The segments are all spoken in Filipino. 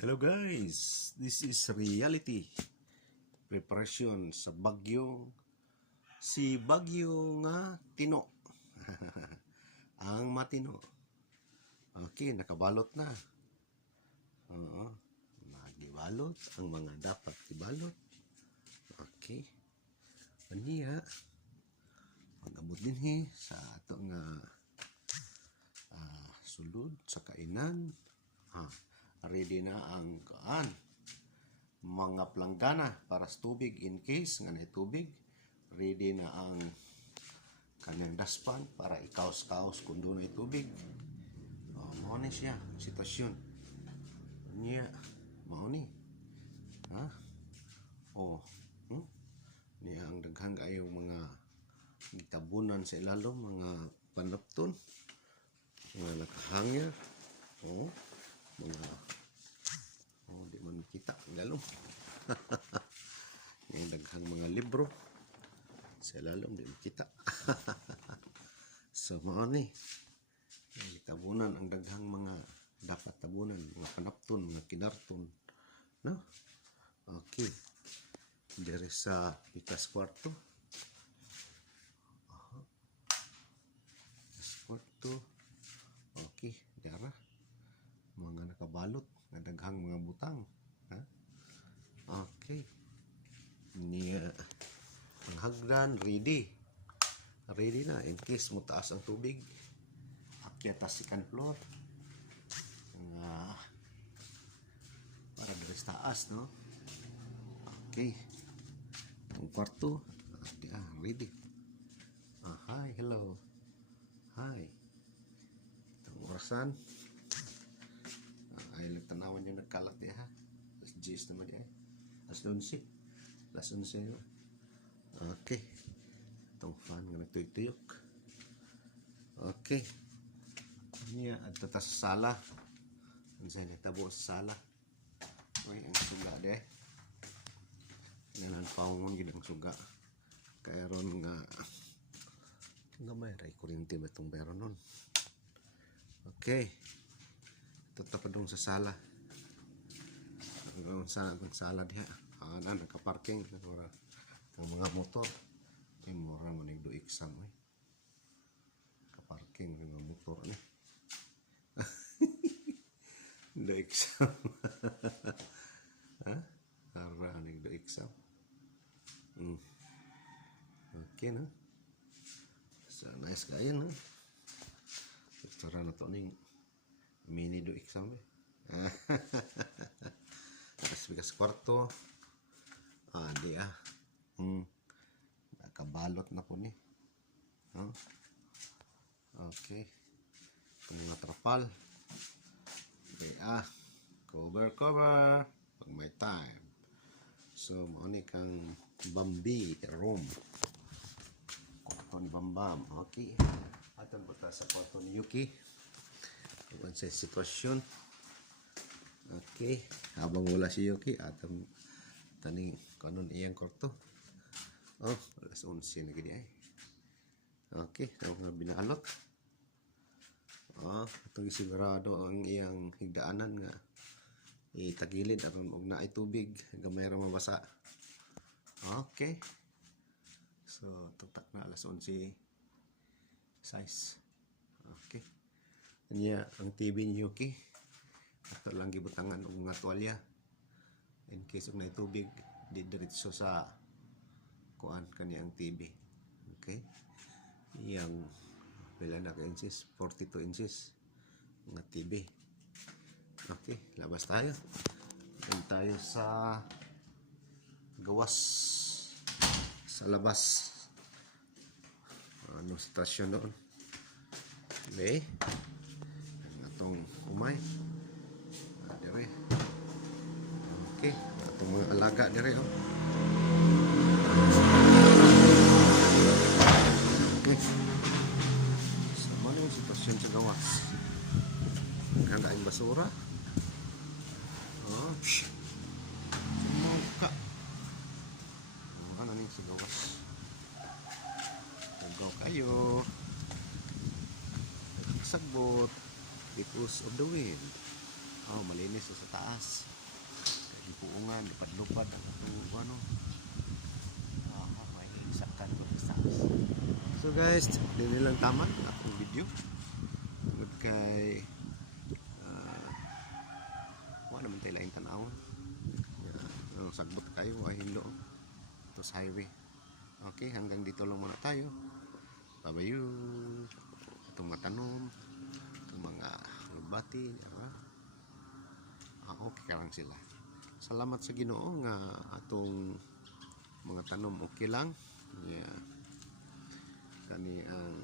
Hello guys, this is reality preparation sa bagyo, si bagyo nga Tino. Ang matino. Okay, nakabalot na. Oo, nagibalot ang mga dapat ibalot. Okay, aniya pag-abot din sa ato nga sulod sa kainan. Ready na ang mga planggana para sa tubig in case nga na tubig. Ready na ang kanyang daspan para ikaos-kaos kung doon ay tubig. Mao ni siya sitwasyon niya, mao ni niya ang daghang kaayo mga gitabunan sa ilalom, mga panapton, mga nakahangya, mga di man kita galong. Yung daghang mga libro sa ilalom di man kita. So mao ni tabunan ang daghang mga dapat tabunan, mga panapton, mga kinarton, no? Okay, dire sa ikas kwarto. Okay, dara mga nakabalot nga daghang mga butang. Okay, niya ang hagdan ready na in case mo taas ang tubig, akyat sa second floor para dire sa taas, no? Okay, ang kwarto ready. Hi, hello, hi. Itong orasan ay nagtanawan yung nagkalat diya, ha? Alas 10 naman diya, alas 11. Okay, itong fan nga nagtuyok-tuyok. Okay, niya adto ta sa sala. Unsay nitabo sa sala? Okay, ang suga diya, ngayon paungon gid ang suga kay ron nga may ray kuryente ba itong bero nun. Okay, tapadong sa sala. Ang sala diha nakaparking ang mga motor. Ay mura mo ning do exam nakaparking ng mga motor ni. Do exam. Ara ning do exam. Okay na. So nice kayo, no? Tara na to ning mini do exam bigas kwarto nakabalot na po ni. Okay, itong mga trapal cover pag may time. So mao ni kang Bambi room, kwarto ni Bambam. Okay, atong buta sa kwarto ni Yuki kung sa sitwasyon. Okay, habang wala si Yuki atong tani kanon iyang kwarto. Alas 11 na gini ay. Okay, ang mga binaalot. Itong isigurado ang iyang higdaanan nga itagilid aron og naay tubig gamay ra mabasa. Okay, so tutak na alas 11 size. Okay, niya ang TV ni Yuki. Ato lang gibutangan og mga tuwalya in case og naay tubig di diretso sa kuan kaniyang TV. Okay, yang pila na ka inches, 42 inches nga TV. Okay, labas tayo. Then tayo sa gawas sa labas. Anong stasyon doon? Okay, atong umay dire. Okay, atong mga alaga dire. Okay, so ano yung sitwasyon sa gawas? Naghandaing basura. Sumuka ano yung sa gawas? Nagaw kayo sagbot because of the wind. Oh, malinis sa taas. Ipuungan, lupad-lupad ang ano. May saktan ko sa taas. So guys, hindi lang tama ang akong video. Tungod kay wala naman tayo laing tanawon. Sagbot kayo ay hilo. Ito sa highway. Okay, hanggang dito lang muna tayo. Babayu. Itong matanom, itong mga lubati, okay ka lang sila. Salamat sa Ginoo nga atong mga tanom okay lang. Yeah. Kani ang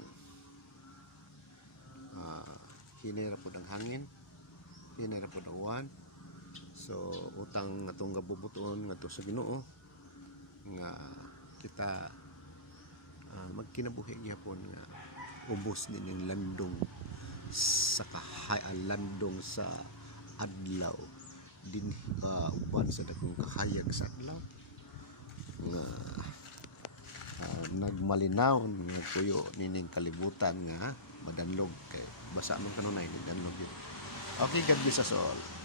hinera po ng hangin, hinera po ng uwan. So utang atong gabubuton nga to sa Ginoo nga kita magkinabuhi gyapon nga ubos din ang landong sa landong sa adlaw din uban sa dakong kahayag sa adlaw nga nagmalinaw nga puyo nining kalibutan nga madanlog kay basa man kanunay danlog yun. Okay, God bless us all.